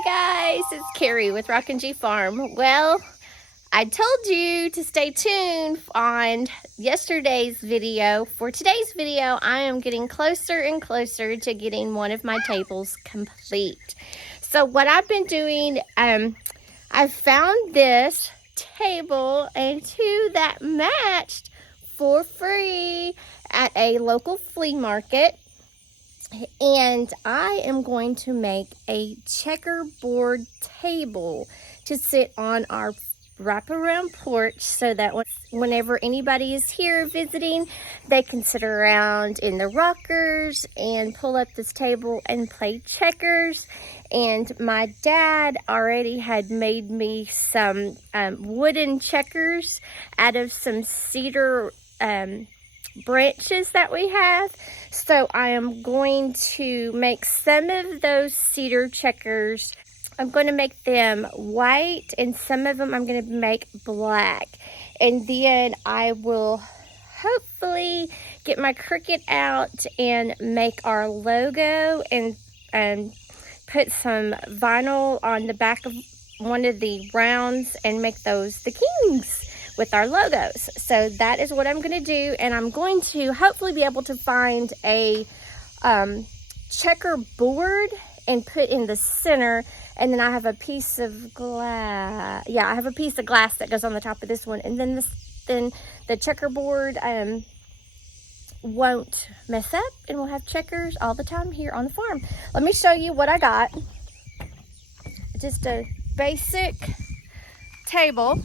Hi guys, it's Cari with Rockin' G Farm. Well, I told you to stay tuned on yesterday's video. For today's video, I am getting closer and closer to getting one of my tables complete. So what I've been doing, I found this table and two that matched for free at a local flea market. And I am going to make a checkerboard table to sit on our wraparound porch so that whenever anybody is here visiting, they can sit around in the rockers and pull up this table and play checkers. And my dad already had made me some wooden checkers out of some cedar branches that we have. So I am going to make some of those cedar checkers. I'm going to make them white and some of them I'm going to make black. And then I will hopefully get my Cricut out and make our logo and put some vinyl on the back of one of the rounds and make those the kings with our logos. So that is what I'm going to do, and I'm going to hopefully be able to find a checkerboard and put in the center, and then I have a piece of glass. Yeah, I have a piece of glass that goes on the top of this one, and then the checkerboard won't mess up, and we'll have checkers all the time here on the farm. Let me show you what I got. Just a basic table.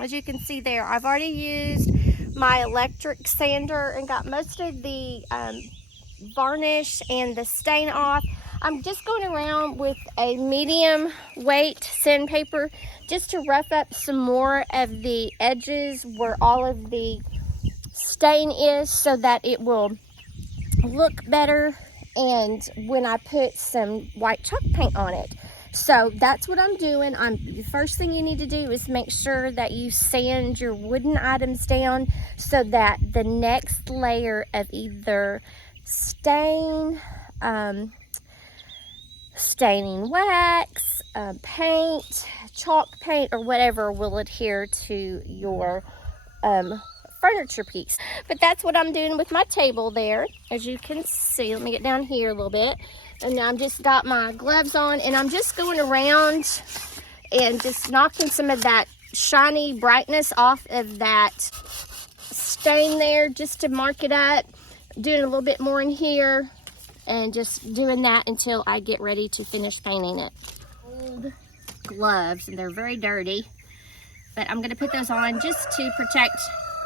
As you can see there, I've already used my electric sander and got most of the varnish and the stain off. I'm just going around with a medium weight sandpaper just to rough up some more of the edges where all of the stain is so that it will look better and when I put some white chalk paint on it. So that's what I'm doing. The first thing you need to do is make sure that you sand your wooden items down so that the next layer of either staining wax, paint, chalk paint, or whatever will adhere to your furniture piece. But that's what I'm doing with my table there. As you can see, let me get down here a little bit. And I've just got my gloves on, and I'm just going around and just knocking some of that shiny brightness off of that stain there just to mark it up. Doing a little bit more in here and just doing that until I get ready to finish painting it. Old gloves, and they're very dirty, but I'm going to put those on just to protect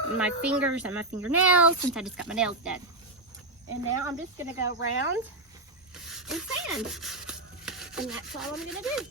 my fingers and my fingernails since I just got my nails done. And now I'm just going to go around and sand, and that's all I'm gonna do.